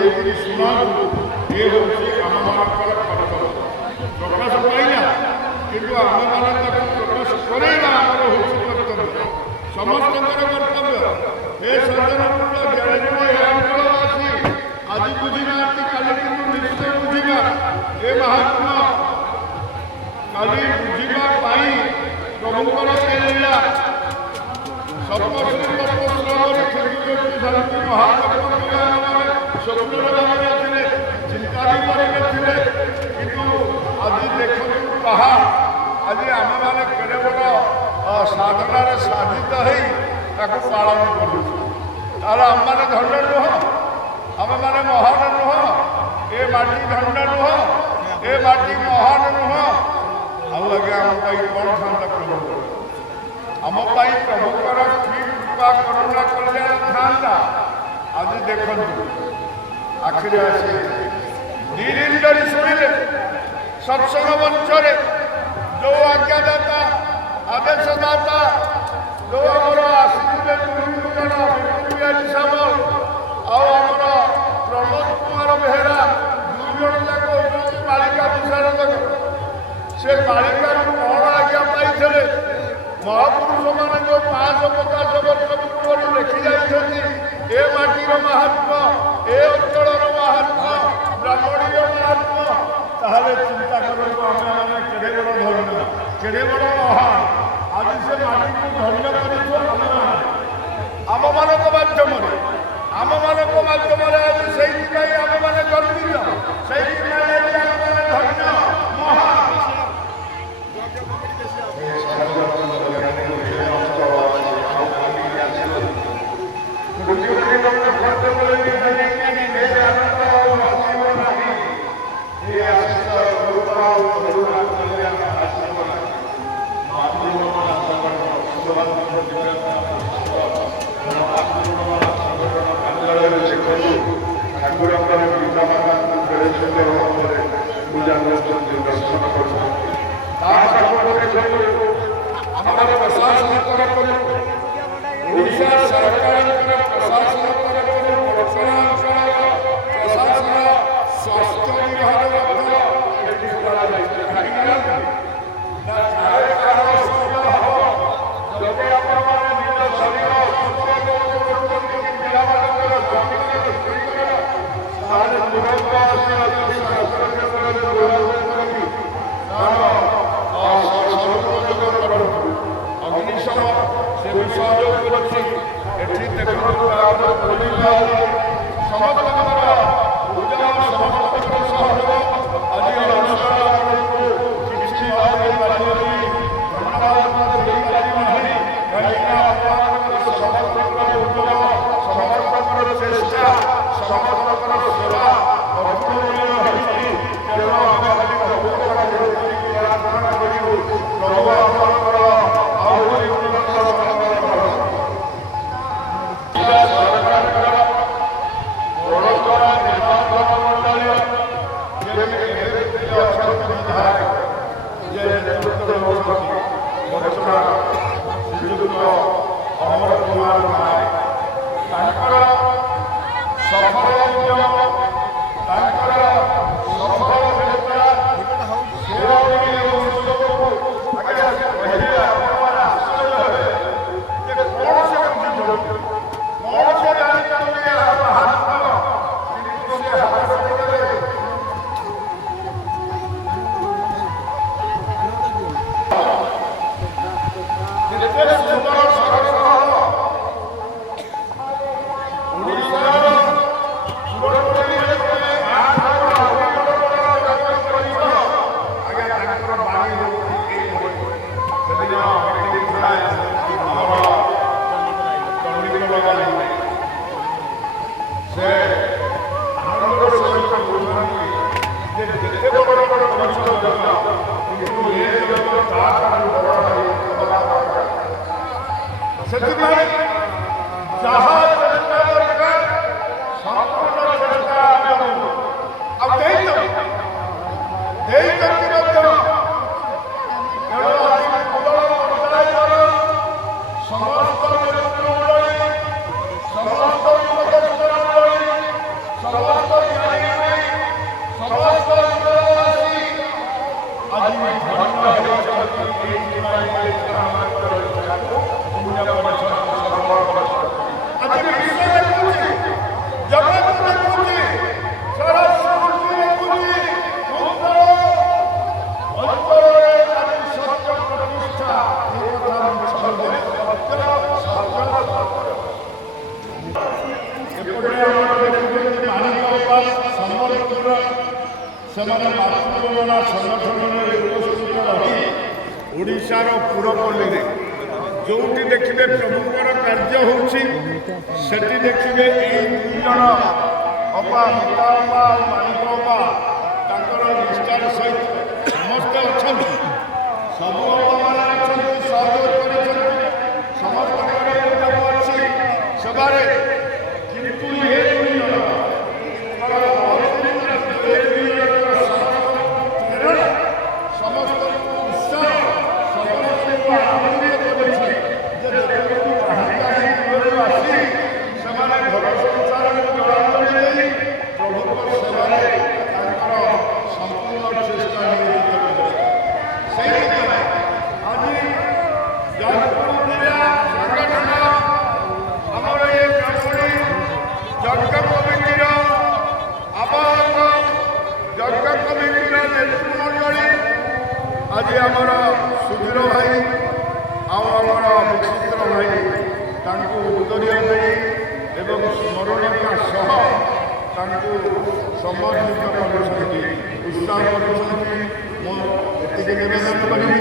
ଦେଇକରି ଶୁଣନ୍ତୁ ଏ ହେଉଛି ଆମମାନଙ୍କର କର୍ତ୍ତବ୍ୟ। ପ୍ରକାଶ ପାଇଲା କିନ୍ତୁ ଆମମାନେ ତାକୁ ପ୍ରକାଶ କରେଇବା ଆମର ହେଉଛି କର୍ତ୍ତବ୍ୟ, ସମସ୍ତଙ୍କର କର୍ତ୍ତବ୍ୟ। ଏ ସଜ୍ଜନପୁର ଜାଣିବା ଏ ଅଞ୍ଚଳବାସୀ ଆଜି ବୁଝିନାହାନ୍ତି, କାଲି କିନ୍ତୁ ନିଶ୍ଚୟ ବୁଝିବା। ଏ ମହାତ୍ମା କାଲି ବୁଝିବା ପାଇଁ ପ୍ରଭୁଙ୍କର ଏ ଲୀଳା ସର୍ବଶ୍ରୀ ତତ୍ତ୍ୱଶ୍ରମରେ କ୍ଷତିଗ୍ରସ୍ତ ଶାନ୍ତି ମହାପ୍ରଭୁମାନେ ସ୍ୱପ୍ନର ଭାବରେ ଥିଲେ, ଚିନ୍ତା ବି କରିନଥିଲେ। କିନ୍ତୁ ଆଜି ଦେଖନ୍ତୁ ତାହା ଆଜି ଆମେମାନେ କେଡ଼େ ବଡ଼ ସାଧନାରେ ସାଧିତ ହେଇ ତାକୁ ପାଳନ କରୁଛୁ। ତାହେଲେ ଆମମାନେ ଧନ୍ୟ ନୁହଁ? ଆମେମାନେ ମହାନ ନୁହଁ? ଏ ମାଟି ଧନ୍ୟ ନୁହଁ? ଏ ମାଟି ମହାନ ନୁହଁ? ଆଉ ଆଜ୍ଞା ଆମ ପାଇଁ କ'ଣ ଥାନ୍ତା ପ୍ରଭୁ? ଆମ ପାଇଁ ପ୍ରଭୁଙ୍କର କି କୃପା କରୁଣା କଲ୍ୟାଣ ଥାନ୍ତା। ଆଜି ଦେଖନ୍ତୁ ଆଖିରେ ଆସି ନିରିନ୍ଦରି ଶୁଣିଲେ ସତ୍ସଙ୍ଗ ମଞ୍ଚରେ ଯେଉଁ ଆଜ୍ଞାଦାତା ଆଦେଶଦାତା ଯେଉଁ ଆମର ଆସିଥିଲେ ଦୁଇ ଜଣ ବିପିନ ସାମଲ ଆଉ ଆମର ପ୍ରମୋଦ କୁମାର ବେହେରା, ଦୁଇ ଜଣ ଯାକ ହେଉଛନ୍ତି ବାଳିକା ବିଶାରଦକ। ସେ ବାଳିକାରୁ କ'ଣ ଆଜ୍ଞା ପାଇଥିଲେ? ମହାପୁରୁଷମାନେ ଯେଉଁ 550 ବର୍ଷ ପୂର୍ବରୁ ଲେଖି ଯାଇଛନ୍ତି ଏ ମାଟିର ମହାତ୍ମ, ଏ ଅଞ୍ଚଳର ମହାତ୍ମ, ବ୍ରାହ୍ମଣୀୟ ମହାତ୍ମ, ତାହେଲେ ଚିନ୍ତା କରନ୍ତୁ ଆମେମାନେ କେଡ଼େ ବଡ଼ ଧନ୍ୟ, କେଡ଼େ ବଡ଼ ମହାନ। ଆଜି ସେ ମାଟିକୁ ଧନ୍ୟ କରିଛୁ ଆମମାନଙ୍କ ମାଧ୍ୟମରେ, ଆମମାନଙ୍କ ମାଧ୍ୟମରେ ଆଜି ସେଇଥିପାଇଁ ଆମେମାନେ ଗର୍ବିତ, ସେଇଥିପାଇଁ ଆଜି ଆମେମାନେ ଧନ୍ୟ ମହାନ। ଆମର ପ୍ରଶାସନ ତରଫରୁ ଓଡ଼ିଶା ସରକାରଙ୍କର ପ୍ରଶାସନ ତରଫରୁ ପ୍ରଶାସନ ସ୍ୱାସ୍ଥ୍ୟ ବିଭାଗ ମଧ୍ୟ ଏଠି କରାଯାଇଛି। ଯଦି ଆପଣମାନେ ନିଜ ଶରୀର ପିଲାମାନଙ୍କର ତାହେଲେ ତୁରନ୍ତ ଆସି ଅଗ୍ନିଶମ ସେ ବିଷୟ କରୁଛି। ଏଠି ଦେଖନ୍ତୁ ସମସ୍ତଙ୍କର ପୂଜା, ସମସ୍ତଙ୍କର ସହଯୋଗ ଆଜି ଅନୁଷ୍ଠାନକୁ କିଛି ଦେଇପାରିବନି, ଧନ୍ୟବାଦ ଦେଇପାରିବ ନାହିଁ। କାହିଁକିନା ଆପଣଙ୍କର ସମସ୍ତଙ୍କର ଉଦ୍ୟମ, ସମସ୍ତଙ୍କର ଚେଷ୍ଟା, ସମସ୍ତଙ୍କର ସେବା ଅତୁଳନୀୟ ହୋଇଛି। ତେଣୁ ଆମେ ପ୍ରାର୍ଥନା କରିବୁ ପ୍ରଭୁ ଆପଣଙ୍କର ଆହୁରି ଉନ୍ନତ ସରକାରଙ୍କର ବଡ଼ୋଦରା ନିର୍ବାଚନ ମଣ୍ଡଳୀର ଯେମିତି ଅଛନ୍ତି ବିଧାୟକ ଯେ ନେତୃତ୍ୱ ନେଉଛନ୍ତି ବର୍ତ୍ତମାନ ଶ୍ରୀଯୁକ୍ତ ଅମର କୁମାର ନାୟକ, ତାଙ୍କର ସଫଳ ଉଦ୍ୟମ, ତାଙ୍କର ସଫଳ ଚେଷ୍ଟା ସେଥିପାଇଁ ଯାହା ଚେଷ୍ଟା ଦରକାର ସମ୍ପୂର୍ଣ୍ଣ ଚେଷ୍ଟା ଆମେ କରିବୁ। ଆଉ ଦେଇଛନ୍ତି ମଧ୍ୟ। ତେଣୁ ଆଜି କୁଦଳ ପଞ୍ଚାୟତର ସମସ୍ତ ନେତୃମଣ୍ଡଳୀ, ସମସ୍ତ ଉପଦେଷ୍ଟା ମଣ୍ଡଳୀ, ସମସ୍ତ ସେମାନେ ମାତୃବନ୍ଦନା ସଂଗଠନରେ ଉପସ୍ଥିତ ରହି ଓଡ଼ିଶାର ପୁରପଲ୍ଲୀରେ ଯେଉଁଠି ଦେଖିବେ ପ୍ରଭୁଙ୍କର କାର୍ଯ୍ୟ ହେଉଛି ସେଠି ଦେଖିବେ ଏଇ ଦୁଇ ଜଣ ଅପା ମିତା ଅପା ଆଉ ମାଣିକ ଅପା ତାଙ୍କର ନିଷ୍ଠାର ସହିତ ସମସ୍ତେ ଅଛନ୍ତି। ସବୁ ଅପାମାନେ ଅଛନ୍ତି, ସହଯୋଗ କରିଛନ୍ତି, ସମସ୍ତଙ୍କର ଉଦ୍ୟମ ଅଛି ସେବାରେ। କିନ୍ତୁ ଏ ଦୁଇ ଜଣ ସମସ୍ତଙ୍କୁ ଉତ୍ସାହ ସମସ୍ତଙ୍କୁ ଆନନ୍ଦିତ କରିଛି ଯେ ଦେଖନ୍ତୁ ଆସି ସେମାନେ ଘର ସଂସାରରେ ଜଳାଞ୍ଜଳି ଦେଇ ପ୍ରଭୁଙ୍କ ସେବାରେ ତାଙ୍କର ସମ୍ପୂର୍ଣ୍ଣ ଚେଷ୍ଟା ନିୟୋଜିତ କରିଛନ୍ତି। ସେଇଥିପାଇଁ ଆଜି ଯାଜପୁର ଜିଲ୍ଲା ସଂଗଠନ ଆମର ଏ ବ୍ରାହ୍ମଣୀ ଯଜ୍ଞ କମିଟିର ଆବାହକ ଯଜ୍ଞ କମିଟିର ନେତୃମଣ୍ଡଳୀ ଆଜି ଆମର ସୁଧୀର ଭାଇ ଆଉ ଆମର ବିଚିତ୍ର ଭାଇ ତାଙ୍କୁ ଉତ୍ତରୀୟ ଦେଇ ଏବଂ ସ୍ମରଣିକା ସହ ତାଙ୍କୁ ସମର୍ଥିତ କରୁଛନ୍ତି, ଉତ୍ସାହ କରୁଛନ୍ତି। ମୁଁ ଏତିକି ନିବେଦନ କରିବି,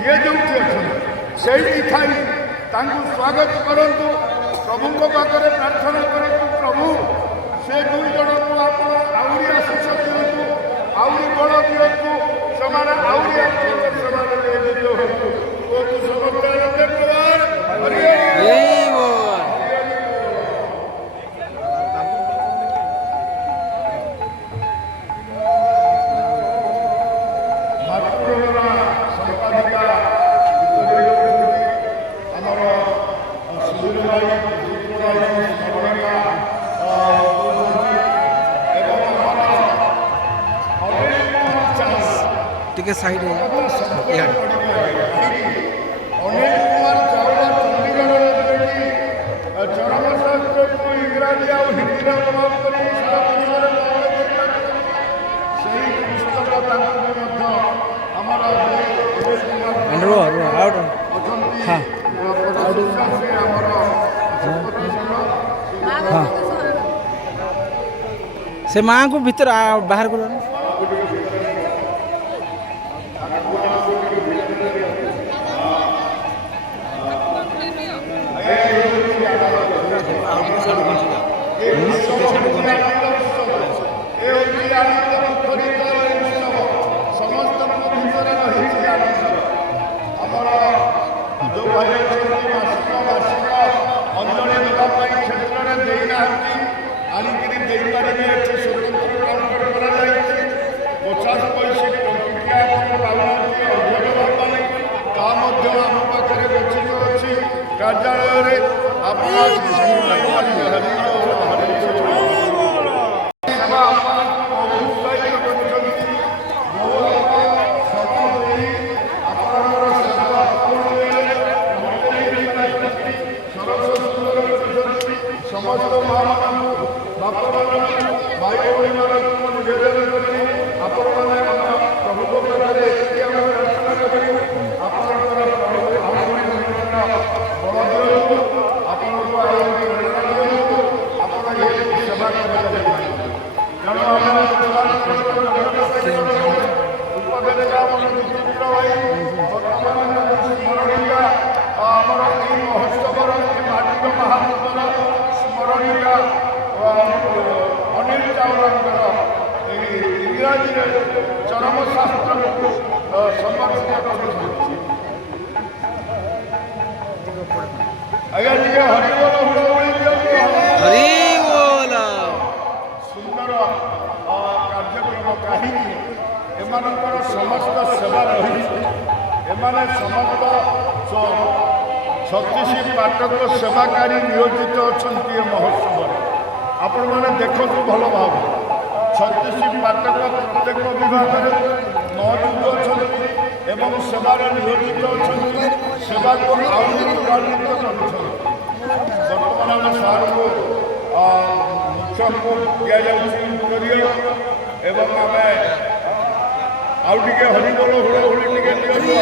ଯିଏ ଯେଉଁଠି ଅଛନ୍ତି ସେଇଠି ଥାଇ ତାଙ୍କୁ ସ୍ୱାଗତ କରନ୍ତୁ, ପ୍ରଭୁଙ୍କ ପାଖରେ ପ୍ରାର୍ଥନା କରନ୍ତୁ, ପ୍ରଭୁ ସେ ଦୁଇ ଜଣଙ୍କୁ ଆପଣ ଆହୁରି ଆଶୀଷ ଦିଅନ୍ତୁ, ଆହୁରି ବଳ ଦିଅନ୍ତୁ, ସେମାନେ ଆହୁରି ଆପଣଙ୍କ ସେବାରେ ନିୟୋଜିତ ହୁଅନ୍ତୁ। ସମସ୍ତେ ଟିକେ ସାଇଡ୍ ଅନିଲ କୁମାର ଚାୱଲା ଚଣ୍ଡୀଗଡ଼ରେ ଯାଇକି ଚରମଶାସ୍ତ୍ରକୁ ଇଂରାଜୀ ଆଉ ହିନ୍ଦୀରେ ଅନୁବାଦ କରି ସାରା ବିଶ୍ୱରେ ସେହି ପୁସ୍ତକ ତାଙ୍କୁ ମଧ୍ୟ ଆମର ଅଛନ୍ତି ଆମର ସେ ମାଆଙ୍କୁ ଭିତରେ ବାହାର କର। ସମସ୍ତଙ୍କ ଭିତରେ ରହିଛି ଆନନ୍ଦ। ଆମର ଯେଉଁ ଭାଇ ଅଛନ୍ତି ମାସିକ ଅଞ୍ଜଳି ଦେବା ପାଇଁ କ୍ଷେତ୍ରରେ ଦେଇନାହାନ୍ତି, ଆଣିକିରି ଦେଇପାରିବେ। ଏଠି ସ୍ୱତନ୍ତ୍ର କାଉଣ୍ଟର କରାଯାଇଛି। 50 ପଇସା ଟଙ୍କିକିଆ ପାଉନାହାନ୍ତି ଅର୍ଘ୍ୟ ଦେବା ପାଇଁ, ତାହା ମଧ୍ୟ ଆମ ପାଖରେ ଗଚ୍ଛିତ ଅଛି କାର୍ଯ୍ୟାଳୟରେ। ଆପଣ ସମସ୍ତ ମାମାନଙ୍କୁ, ବାପାମାନଙ୍କୁ, ଭାଇ ଭଉଣୀମାନଙ୍କୁ ନିବେଦନ କରି ଆପଣମାନେ ପ୍ରଭୁଙ୍କ ପାଖରେ ଏତିକି ଆମେ ପ୍ରାର୍ଥନା କରିବୁ, ଆପଣଙ୍କର ଆହୁରି ବଳ ଦିଅନ୍ତୁ, ଆପଣଙ୍କୁ ଆହୁରି ପ୍ରେରଣା ଦିଅନ୍ତୁ, ଆପଣ ଏ ସେବା କରିପାରିବେ। ତେଣୁ ଆମେ ଉପଦେଶା ଆମର ବିଚିତ୍ର ଭାଇ ବର୍ତ୍ତମାନ ସ୍ମରଣିକା ଆମର ଏହି ମହୋତ୍ସବର ମାଟିର ମହାପୁରୁଷର ସ୍ମରଣିକା ଅନିଲ ଚାୱଲାଙ୍କର ଏହି ଇଂରାଜୀରେ ଚରମଶାସ୍ତ୍ରକୁ ସମର୍ପିତ କରୁଛନ୍ତି। ଆଜ୍ଞା ଟିକେ ହରିବୋଲ ହୁଳହୁଳି ଦିଅନ୍ତୁ। ସୁନ୍ଦର କାର୍ଯ୍ୟକ୍ରମ କାହିଁକି ଏମାନଙ୍କର ସମସ୍ତ ସେବା ରହିଛି। ଏମାନେ ସମସ୍ତ 36 ପାଟକ ସେବାକାରୀ ନିୟୋଜିତ ଅଛନ୍ତି ଏ ମହୋତ୍ସବରେ। ଆପଣମାନେ ଦେଖନ୍ତୁ ଭଲ ଭାବରେ 36 ପାଟକ ପ୍ରତ୍ୟେକ ବିଭାଗରେ ମହଜୁଦ ଅଛନ୍ତି ଏବଂ ସେବାରେ ନିୟୋଜିତ ଅଛନ୍ତି, ସେବାକୁ ଆହୁରି ତ୍ୱରାନ୍ୱିତ କରୁଛନ୍ତି। ବର୍ତ୍ତମାନ ଆମେ ସାର୍ଙ୍କୁ ମୁଖ୍ୟଙ୍କୁ ଦିଆଯାଉଛି ଉତ୍ତରୀୟ ଏବଂ ଆମେ ଆଉ ଟିକେ ହରିବୋଲ ହୁଳହୁଳି ଟିକେ ଦିଅନ୍ତୁ।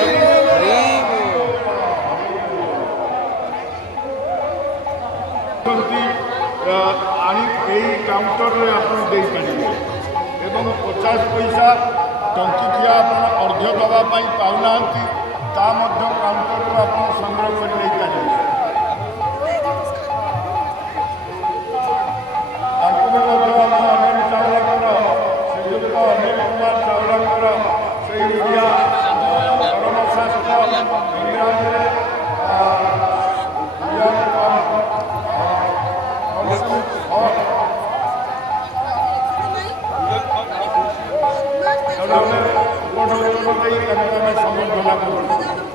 ଆଣି ଏଇ କାଉଣ୍ଟରରେ ଆପଣ ଦେଇପାରିବେ। ଏବଂ 50 ପଇସା ଟଙ୍କିକିଆ ଆପଣ ଅର୍ଘ୍ୟ ଦେବା ପାଇଁ ପାଉନାହାନ୍ତି, ତା ମଧ୍ୟ କାଉଣ୍ଟରରୁ ଆପଣ ସଂଗ୍ରହ କରି ନେଇପାରିବେ। ତାଙ୍କୁ ବି ମଧ୍ୟ ଆମ ଅନିଲ ଚାଉଳଙ୍କର ଶ୍ରୀଯୁକ୍ତ ଅନିଲ କୁମାର ଚାଉଳଙ୍କର ସେଇ ଓଡ଼ିଆ ଧର୍ମଶାସ୍ତ୍ର ଇଂରାଜୀରେ ଉପଢୌକନ ଦେଇ ତାଙ୍କୁ ଆମେ ସମ୍ବର୍ଦ୍ଧନା କରୁଛୁ।